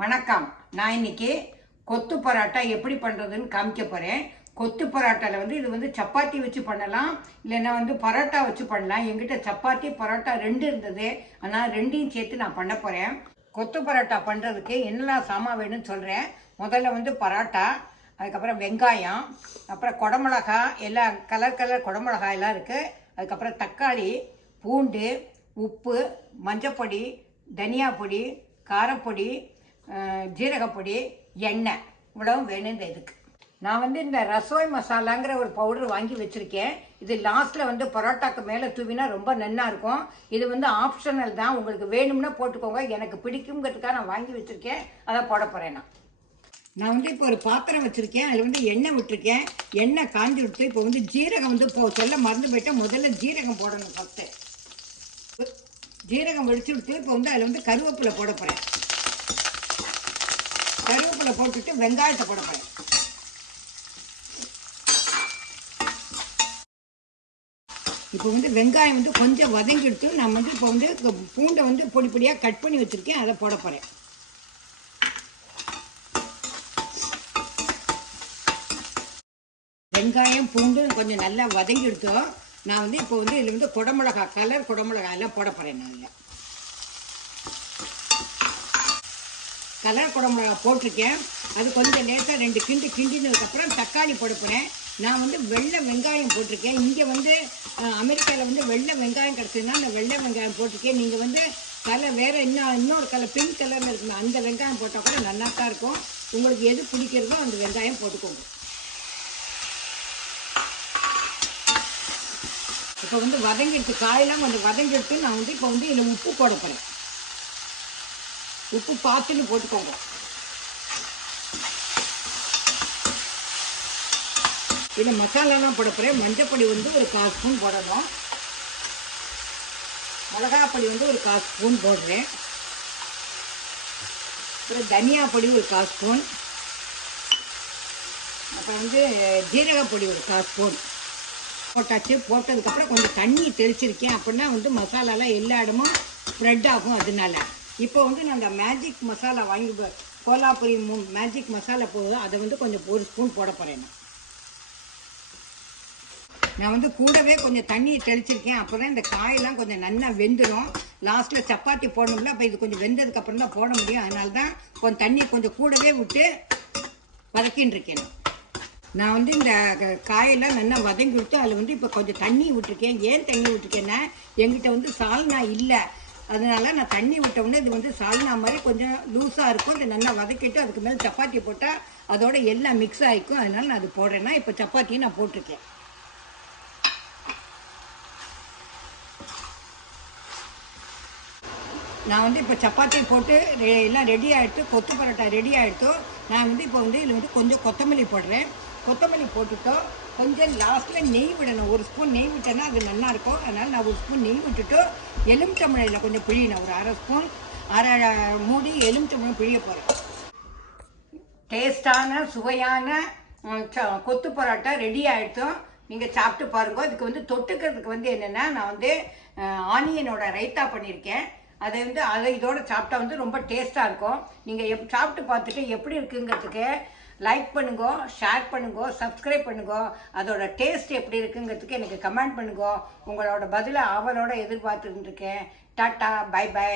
வணக்கம். நான் இன்னைக்கு கொத்து பரோட்டா எப்படி பண்ணுறதுன்னு காமிக்க போகிறேன் கொத்து பரோட்டாவில் வந்து இது வந்து சப்பாத்தி வச்சு பண்ணலாம். இல்லைன்னா வந்து பரோட்டா வச்சு பண்ணலாம். எங்கிட்ட சப்பாத்தி பரோட்டா ரெண்டு இருந்தது. ஆனால் ரெண்டையும் சேர்த்து நான் பண்ண போகிறேன் கொத்து பரோட்டா பண்ணுறதுக்கு என்னெல்லாம் சாமான் வேணும்னு சொல்கிறேன் முதல்ல வந்து பரோட்டா அதுக்கப்புறம் வெங்காயம் அப்புறம் குடமிளகா எல்லா கலர் கலர் குடமிளகா எல்லாம் இருக்குது அதுக்கப்புறம் தக்காளி பூண்டு உப்பு மஞ்சப்பொடி தனியா பொடி காரப்பொடி ஜீரகப்பொடி எண்ணெய். இவ்வளவும் வேணும் இந்த இதுக்கு. நான் வந்து இந்த ரசோய் மசாலாங்கிற ஒரு பவுடர் வாங்கி வச்சுருக்கேன். இது லாஸ்ட்டில் வந்து பரோட்டாக்கு மேலே தூவினா ரொம்ப நன்னா இருக்கும். இது வந்து ஆப்ஷனல் தான். உங்களுக்கு வேணும்னா போட்டுக்கோங்க. எனக்கு பிடிக்குங்கிறதுக்காக நான் வாங்கி வச்சுருக்கேன். அதை போட போகிறேன் நான். நான் வந்து இப்போ ஒரு பாத்திரம் வச்சுருக்கேன். அதில் வந்து எண்ணெய் விட்டுருக்கேன். எண்ணெய் காஞ்சி விட்டு இப்போ வந்து ஜீரகம் வந்து இப்போ சொல்ல மறந்து போயிட்டேன். முதல்ல ஜீரகம் போடணும் ஃபஸ்ட்டு ஜீரகம் வெடிச்சு விட்டு இப்போ வந்து அதில் வந்து கருவேப்பிலை போட போகிறேன் கருவேப்பிலை போட்டுட்டு வெங்காயத்தை போட போகிறேன் இப்போ வந்து வெங்காயம் வந்து கொஞ்சம் வதங்கிடுத்து நான் வந்து இப்போ வந்து பூண்டை வந்து பொடி பொடியாக கட் பண்ணி வச்சுருக்கேன். அதை போட போகிறேன் வெங்காயம் பூண்டு கொஞ்சம் நல்லா வதங்கிடுத்தோம் நான் வந்து இப்போ வந்து இதில் வந்து குடமிளகா கலர் குடமிளகா எல்லாம் போட போகிறேன் நான் கலர் குடமிளகா போட்டிருக்கேன். அது கொஞ்சம் லேட்டாக ரெண்டு கிண்டு கிண்டினதுக்கப்புறம் தக்காளி போட நான் வந்து வெள்ளை வெங்காயம் போட்டிருக்கேன். இங்கே வந்து அமெரிக்காவில் வந்து வெள்ளை வெங்காயம் கிடச்சதுன்னா நான் வெள்ளை வெங்காயம் போட்டிருக்கேன். நீங்கள் வந்து கலர் வேறு இன்னும் இன்னொரு கலர் பிங்க் கலரில் இருக்குங்க அந்த வெங்காயம் போட்டால் கூட நல்லா தான் இருக்கும். உங்களுக்கு எது பிடிக்கிறதோ அந்த வெங்காயம் போட்டுக்கோங்க. இப்போ வந்து வதங்கிடுச்சு. காயெல்லாம் கொஞ்சம் வதங்கிடுச்சு நான் வந்து இப்போ வந்து இதில் உப்பு போட போகிறேன் உப்பு பார்த்துன்னு போட்டுக்கோங்க. இதில் மசாலாலாம் போட போகிறேன் மஞ்சப்பொடி வந்து ஒரு கால் ஸ்பூன் போடணும். மிளகாப்பொடி வந்து ஒரு கால் ஸ்பூன் போடுறேன். அப்புறம் தனியா பொடி ஒரு கால் ஸ்பூன். அப்புறம் வந்து ஜீரகப்பொடி ஒரு கால் ஸ்பூன் போட்டாச்சு. போட்டதுக்கப்புறம் கொஞ்சம் தண்ணி தெளிச்சிருக்கேன். அப்படின்னா வந்து மசாலாலாம் எல்லா இடமும் ஸ்ப்ரெட் ஆகும். அதனால இப்போ வந்து நான் மேஜிக் மசாலா வாங்கி கோலாபுரி மேஜிக் மசாலா போதும் அதை வந்து கொஞ்சம் ஒரு ஸ்பூன் போட போகிறேன் நான். வந்து கூடவே கொஞ்சம் தண்ணியை தெளிச்சிருக்கேன். அப்போ தான் இந்த காயெல்லாம் கொஞ்சம் நல்லா வெந்துடும் லாஸ்ட்டில் சப்பாத்தி போடணும்ல அப்போ இது கொஞ்சம் வெந்ததுக்கப்புறம் தான் போட முடியும். அதனால தான் கொஞ்சம் தண்ணியை கொஞ்சம் கூடவே விட்டு வதக்கின்னு இருக்கேன் நான். வந்து இந்த காயெல்லாம் நல்லா வதங்கி விட்டு அதில் வந்து இப்போ கொஞ்சம் தண்ணி விட்டுருக்கேன். ஏன் தண்ணி விட்டுருக்கேன்னா எங்கிட்ட வந்து சால்னா இல்லை. அதனால நான் தண்ணி விட்ட உடனே இது வந்து சால்னா மாதிரி கொஞ்சம் லூஸாக இருக்கும். இதை நல்லா வதக்கிட்டு அதுக்கு மேலே சப்பாத்தி போட்டால் அதோட எல்லாம் மிக்ஸ் ஆகிக்கும் அதனால நான் அது போடுறேன்னா இப்போ சப்பாத்தியும் நான் போட்டிருக்கேன். நான் வந்து இப்போ சப்பாத்தி போட்டு ரெ- எல்லாம் ரெடி ஆகிடுத்து கொத்து பரோட்டா ரெடி ஆகிடுத்து நான் வந்து இப்போ வந்து இதில் வந்து கொஞ்சம் கொத்தமல்லி போடுறேன். கொத்தமல்லி போட்டுட்டோம். கொஞ்சம் லாஸ்ட்டில் நெய் விடணும். ஒரு ஸ்பூன் நெய் விட்டேன்னா அது நல்லா இருக்கும் அதனால் நான் ஒரு ஸ்பூன் நெய் விட்டுட்டு எலுமிச்சம்பழையில் கொஞ்சம் பிழியணும். ஒரு அரை ஸ்பூன் அரை மூடி எலுமிச்சம்பழம் பிழிய போகிறேன் டேஸ்டான சுவையான ச- கொத்து பரோட்டா ரெடி ஆகிடுத்தோம் நீங்கள் சாப்பிட்டு பாருங்கள் இதுக்கு வந்து தொட்டுக்கிறதுக்கு வந்து என்னென்னா நான் வந்து ஆனியனோட ரைத்தா பண்ணியிருக்கேன். அதை வந்து அதை இதோட சாப்பிட்டா வந்து ரொம்ப டேஸ்ட்டாக இருக்கும். நீங்கள் எப் சாப்பிட்டு பார்த்துட்டு எப்படி இருக்குங்கிறதுக்கு லைக் பண்ணுங்க ஷேர் பண்ணுங்க சப்ஸ்கிரைப் பண்ணுங்க. அதோட டேஸ்ட் எப்படி இருக்குங்கிறதுக்கு எனக்கு கமெண்ட் பண்ணுங்க. உங்களோட பதிலை ஆவலோடு எதிர்பார்த்துட்டு இருக்கேன். Tata bye by